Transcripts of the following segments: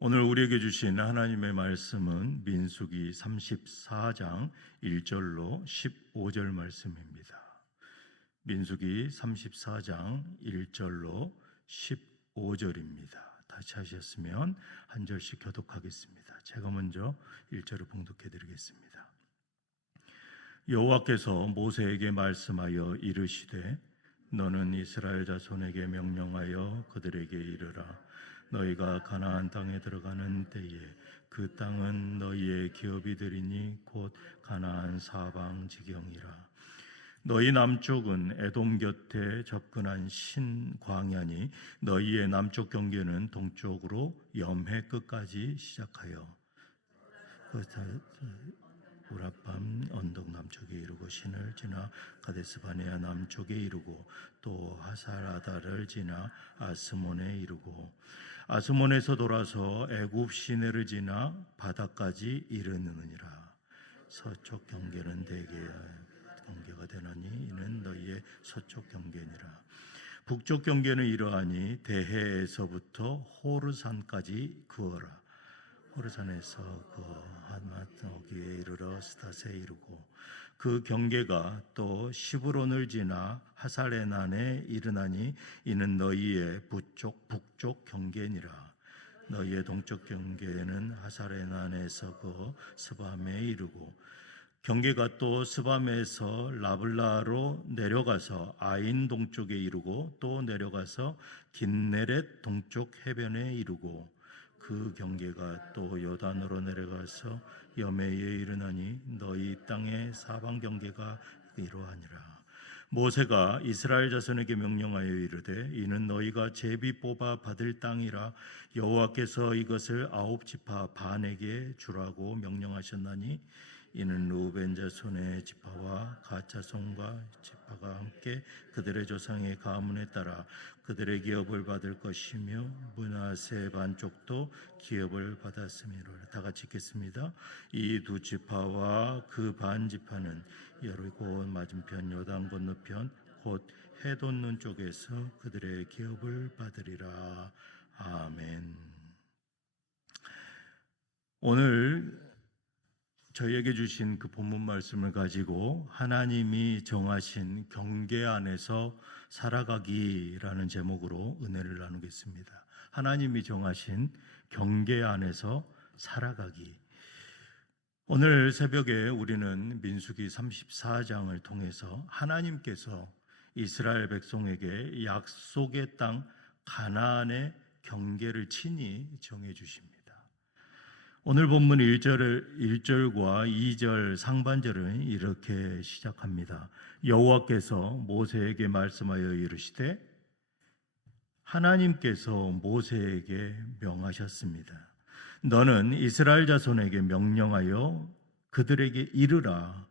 오늘 우리에게 주신 하나님의 말씀은 민수기 34장 1절로 15절 말씀입니다. 민수기 34장 1절로 15절입니다. 다시 하셨으면 한 절씩 교독하겠습니다. 제가 먼저 1절을 봉독해 드리겠습니다. 여호와께서 모세에게 말씀하여 이르시되 너는 이스라엘 자손에게 명령하여 그들에게 이르라. 너희가 가나안 땅에 들어가는 때에 그 땅은 너희의 기업이 되리니 곧 가나안 사방 지경이라. 너희 남쪽은 에돔 곁에 접근한 신광야니 너희의 남쪽 경계는 동쪽으로 염해 끝까지 시작하여 우라밤 언덕 남쪽에 이르고 신을 지나 가데스 바네아 남쪽에 이르고 또 하살아다를 지나 아스몬에 이르고 아스몬에서 돌아서 애굽 시내를 지나 바다까지 이르느니라. 서쪽 경계는 대개 경계가 되나니 이는 너희의 서쪽 경계니라. 북쪽 경계는 이러하니 대해에서부터 호르산까지 그어라. 호르산에서 그 하맛너기에 이르러 스닷에 이르고 그 경계가 또 시브론을 지나 하살레난에 이르나니 이는 너희의 북쪽 경계니라. 너희의 동쪽 경계는 하살레난에서 그 스밤에 이르고 경계가 또 스밤에서 라블라로 내려가서 아인 동쪽에 이르고 또 내려가서 긴네렛 동쪽 해변에 이르고 그 경계가 또 요단으로 내려가서 여메에 이르나니 너희 땅의 사방 경계가 이러하니라. 모세가 이스라엘 자손에게 명령하여 이르되 이는 너희가 제비 뽑아 받을 땅이라. 여호와께서 이것을 아홉 지파 반에게 주라고 명령하셨나니 이는 루벤 자손의 지파와 갓 자손과 지파가 함께 그들의 조상의 가문에 따라 그들의 기업을 받을 것이며 므낫세 반쪽도 기업을 받았음이로라. 다 같이 읽겠습니다. 이 두 지파와 그 반 지파는 여리고 맞은편 요단 건너편 곧 해 돋는 쪽에서 그들의 기업을 받으리라. 아멘. 오늘 저희에게 주신 그 본문 말씀을 가지고 하나님이 정하신 경계 안에서 살아가기라는 제목으로 은혜를 나누겠습니다. 하나님이 정하신 경계 안에서 살아가기. 오늘 새벽에 우리는 민수기 34장을 통해서 하나님께서 이스라엘 백성에게 약속의 땅 가나안의 경계를 친히 정해 주십니다. 오늘 본문 1절과 2절 상반절은 이렇게 시작합니다. 여호와께서 모세에게 말씀하여 이르시되 하나님께서 모세에게 명하셨습니다. 너는 이스라엘 자손에게 명령하여 그들에게 이르라.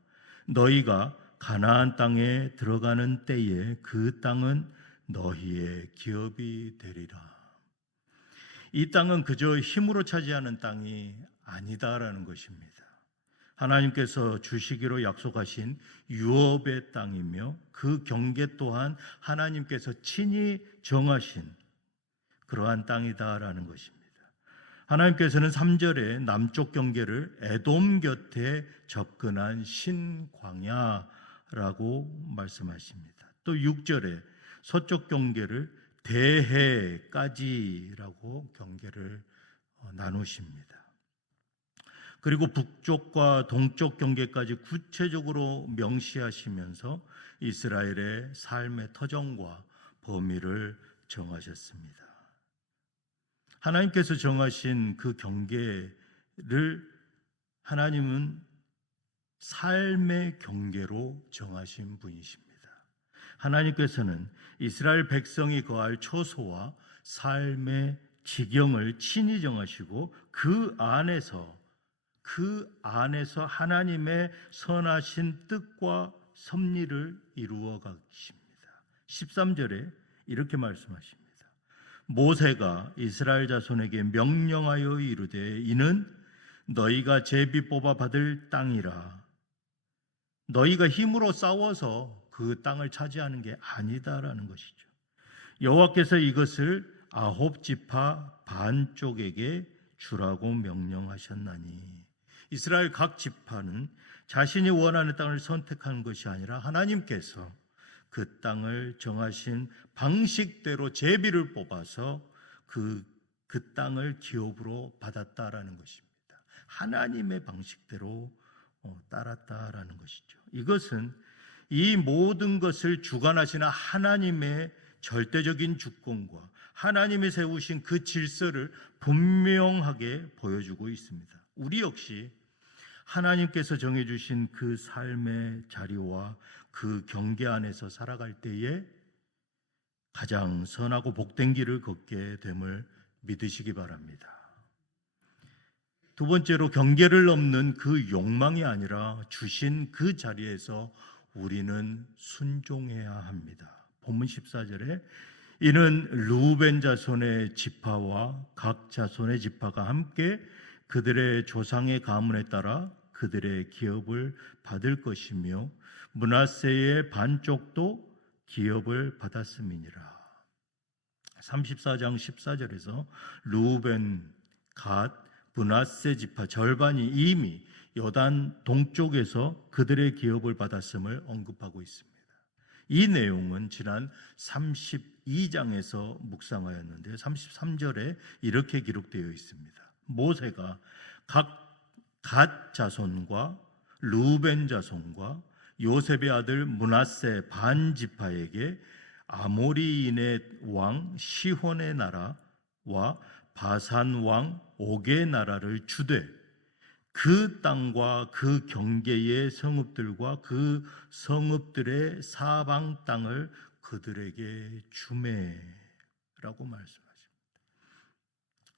너희가 가나안 땅에 들어가는 때에 그 땅은 너희의 기업이 되리라. 이 땅은 그저 힘으로 차지하는 땅이 아니다라는 것입니다. 하나님께서 주시기로 약속하신 유업의 땅이며 그 경계 또한 하나님께서 친히 정하신 그러한 땅이다라는 것입니다. 하나님께서는 3절에 남쪽 경계를 에돔 곁에 접근한 신광야라고 말씀하십니다. 또 6절에 서쪽 경계를 대해까지라고 경계를 나누십니다. 그리고 북쪽과 동쪽 경계까지 구체적으로 명시하시면서 이스라엘의 삶의 터전과 범위를 정하셨습니다. 하나님께서 정하신 그 경계를 하나님은 삶의 경계로 정하신 분이십니다. 하나님께서는 이스라엘 백성이 거할 처소와 삶의 지경을 친히 정하시고 그 안에서 하나님의 선하신 뜻과 섭리를 이루어 가십니다. 13절에 이렇게 말씀하십니다. 모세가 이스라엘 자손에게 명령하여 이르되 이는 너희가 제비 뽑아 받을 땅이라. 너희가 힘으로 싸워서 그 땅을 차지하는 게 아니다라는 것이죠. 여호와께서 이것을 아홉 지파 반쪽에게 주라고 명령하셨나니. 이스라엘 각 지파는 자신이 원하는 땅을 선택하는 것이 아니라 하나님께서 그 땅을 정하신 방식대로 제비를 뽑아서 그 땅을 기업으로 받았다라는 것입니다. 하나님의 방식대로 따랐다라는 것이죠. 이것은 이 모든 것을 주관하시는 하나님의 절대적인 주권과 하나님이 세우신 그 질서를 분명하게 보여주고 있습니다. 우리 역시 하나님께서 정해주신 그 삶의 자리와 그 경계 안에서 살아갈 때에 가장 선하고 복된 길을 걷게 됨을 믿으시기 바랍니다. 두 번째로, 경계를 넘는 그 욕망이 아니라 주신 그 자리에서 우리는 순종해야 합니다. 본문 14절에 이는 르우벤 자손의 지파와 각 자손의 지파가 함께 그들의 조상의 가문에 따라 그들의 기업을 받을 것이며 므낫세의 반쪽도 기업을 받았음이니라. 34장 14절에서 르우벤, 갓, 므낫세 지파 절반이 이미 요단 동쪽에서 그들의 기업을 받았음을 언급하고 있습니다. 이 내용은 지난 32장에서 묵상하였는데 33절에 이렇게 기록되어 있습니다. 모세가 각 자손과 르우벤 자손과 요셉의 아들 므낫세 반 지파에게 아모리인의 왕 시혼의 나라와 바산 왕 옥의 나라를 주되 그 땅과 그 경계의 성읍들과 그 성읍들의 사방 땅을 그들에게 주매라고 말씀하십니다.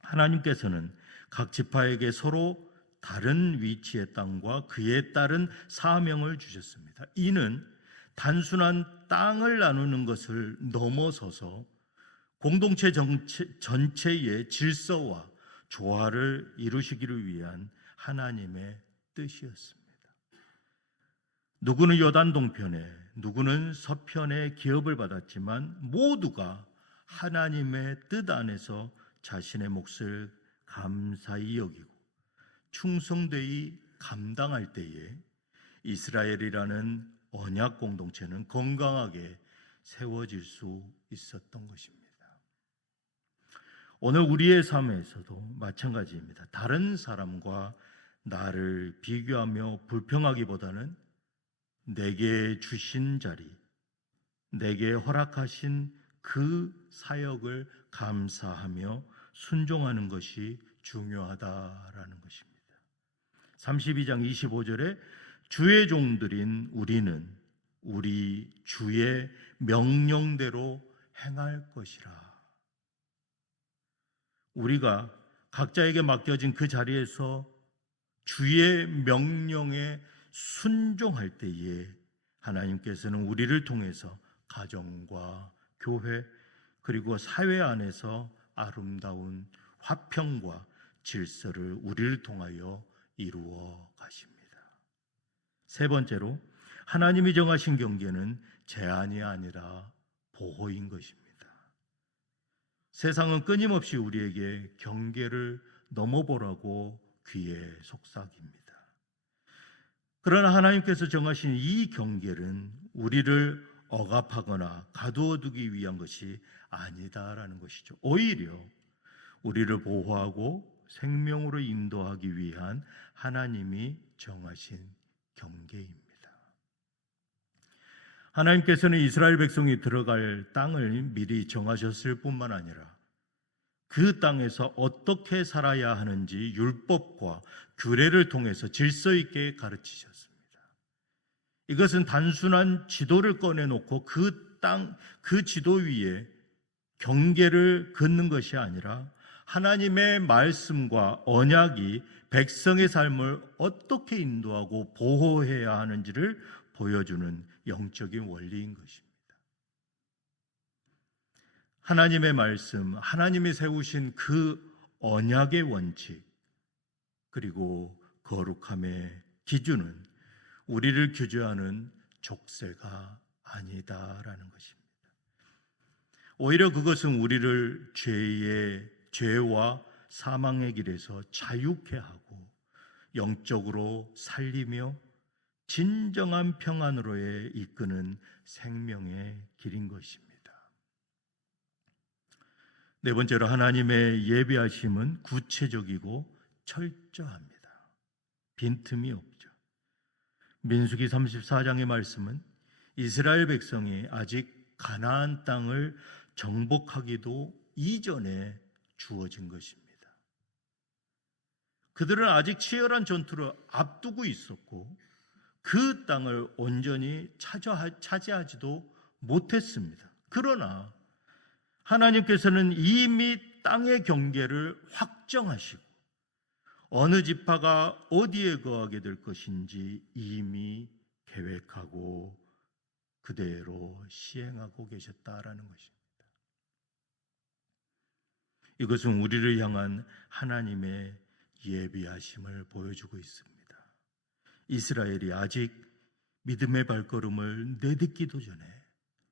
하나님께서는 각 지파에게 서로 다른 위치의 땅과 그에 따른 사명을 주셨습니다. 이는 단순한 땅을 나누는 것을 넘어서서 공동체 전체의 질서와 조화를 이루시기를 위한 하나님의 뜻이었습니다. 누구는 요단 동편에, 누구는 서편에 기업을 받았지만 모두가 하나님의 뜻 안에서 자신의 몫을 감사히 여기고 충성되이 감당할 때에 이스라엘이라는 언약 공동체는 건강하게 세워질 수 있었던 것입니다. 오늘 우리의 삶에서도 마찬가지입니다. 다른 사람과 나를 비교하며 불평하기보다는 내게 주신 자리, 내게 허락하신 그 사역을 감사하며 순종하는 것이 중요하다라는 것입니다. 32장 25절에 주의 종들인 우리는 우리 주의 명령대로 행할 것이라. 우리가 각자에게 맡겨진 그 자리에서 주의 명령에 순종할 때에 하나님께서는 우리를 통해서 가정과 교회 그리고 사회 안에서 아름다운 화평과 질서를 우리를 통하여 이루어 가십니다. 세 번째로, 하나님이 정하신 경계는 제한이 아니라 보호인 것입니다. 세상은 끊임없이 우리에게 경계를 넘어보라고 귀에 속삭입니다. 그러나 하나님께서 정하신 이 경계는 우리를 억압하거나 가두어두기 위한 것이 아니다라는 것이죠. 오히려 우리를 보호하고 생명으로 인도하기 위한 하나님이 정하신 경계입니다. 하나님께서는 이스라엘 백성이 들어갈 땅을 미리 정하셨을 뿐만 아니라 그 땅에서 어떻게 살아야 하는지 율법과 규례를 통해서 질서 있게 가르치셨습니다. 이것은 단순한 지도를 꺼내놓고 그 땅, 그 지도 위에 경계를 긋는 것이 아니라 하나님의 말씀과 언약이 백성의 삶을 어떻게 인도하고 보호해야 하는지를 보여주는 영적인 원리인 것입니다. 하나님의 말씀, 하나님이 세우신 그 언약의 원칙, 그리고 거룩함의 기준은 우리를 규제하는 족쇄가 아니다라는 것입니다. 오히려 그것은 우리를 죄와 사망의 길에서 자유케 하고 영적으로 살리며 진정한 평안으로의 이끄는 생명의 길인 것입니다. 네 번째로 하나님의 예비하심은 구체적이고 철저합니다. 빈틈이 없죠. 민수기 34장의 말씀은 이스라엘 백성이 아직 가나안 땅을 정복하기도 이전에 주어진 것입니다. 그들은 아직 치열한 전투를 앞두고 있었고 그 땅을 온전히 차지하지도 못했습니다. 그러나 하나님께서는 이미 땅의 경계를 확정하시고 어느 지파가 어디에 거하게 될 것인지 이미 계획하고 그대로 시행하고 계셨다라는 것입니다. 이것은 우리를 향한 하나님의 예비하심을 보여주고 있습니다. 이스라엘이 아직 믿음의 발걸음을 내딛기도 전에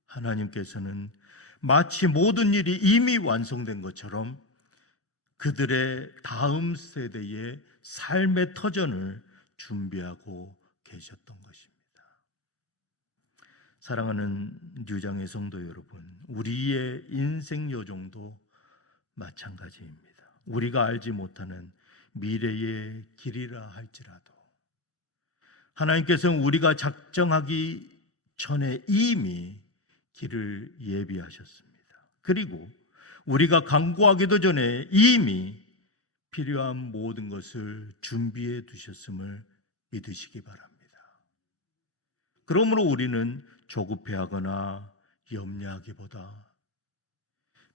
하나님께서는 마치 모든 일이 이미 완성된 것처럼 그들의 다음 세대의 삶의 터전을 준비하고 계셨던 것입니다. 사랑하는 뉴장의 성도 여러분, 우리의 인생 여정도 마찬가지입니다. 우리가 알지 못하는 미래의 길이라 할지라도 하나님께서는 우리가 작정하기 전에 이미 길을 예비하셨습니다. 그리고 우리가 간구하기도 전에 이미 필요한 모든 것을 준비해 두셨음을 믿으시기 바랍니다. 그러므로 우리는 조급해하거나 염려하기보다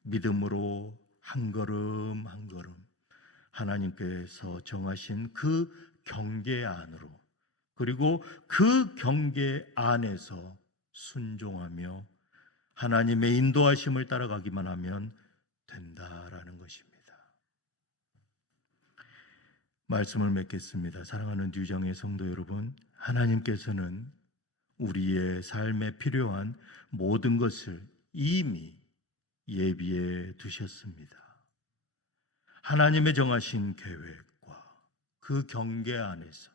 믿음으로 한 걸음 한 걸음 하나님께서 정하신 그 경계 안으로, 그리고 그 경계 안에서 순종하며 하나님의 인도하심을 따라가기만 하면 된다라는 것입니다. 말씀을 맺겠습니다. 사랑하는 뉴장의 성도 여러분, 하나님께서는 우리의 삶에 필요한 모든 것을 이미 예비해 두셨습니다. 하나님의 정하신 계획과 그 경계 안에서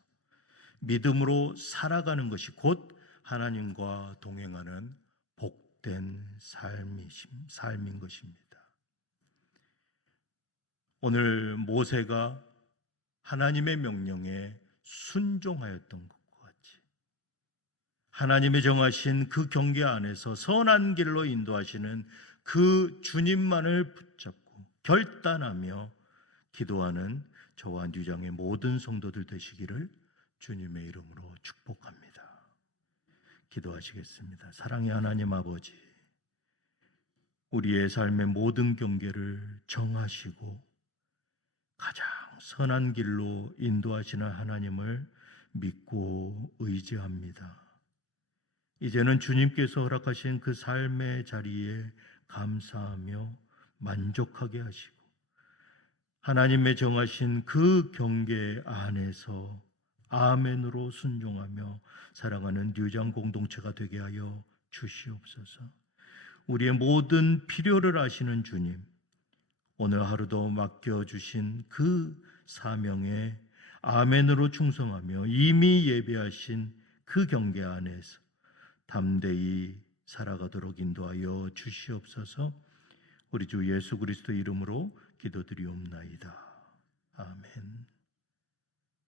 믿음으로 살아가는 것이 곧 하나님과 동행하는 복된 삶인 것입니다. 오늘 모세가 하나님의 명령에 순종하였던 것과 같이 하나님의 정하신 그 경계 안에서 선한 길로 인도하시는 그 주님만을 붙잡고 결단하며 기도하는 저와 뉴장의 모든 성도들 되시기를 주님의 이름으로 축복합니다. 기도하시겠습니다. 사랑의 하나님 아버지, 우리의 삶의 모든 경계를 정하시고 가장 선한 길로 인도하시는 하나님을 믿고 의지합니다. 이제는 주님께서 허락하신 그 삶의 자리에 감사하며 만족하게 하시고 하나님의 정하신 그 경계 안에서 아멘으로 순종하며 살아가는 뉴장 공동체가 되게 하여 주시옵소서. 우리의 모든 필요를 아시는 주님, 오늘 하루도 맡겨주신 그 사명에 아멘으로 충성하며 이미 예배하신 그 경계 안에서 담대히 살아가도록 인도하여 주시옵소서. 우리 주 예수 그리스도 이름으로 기도드리옵나이다.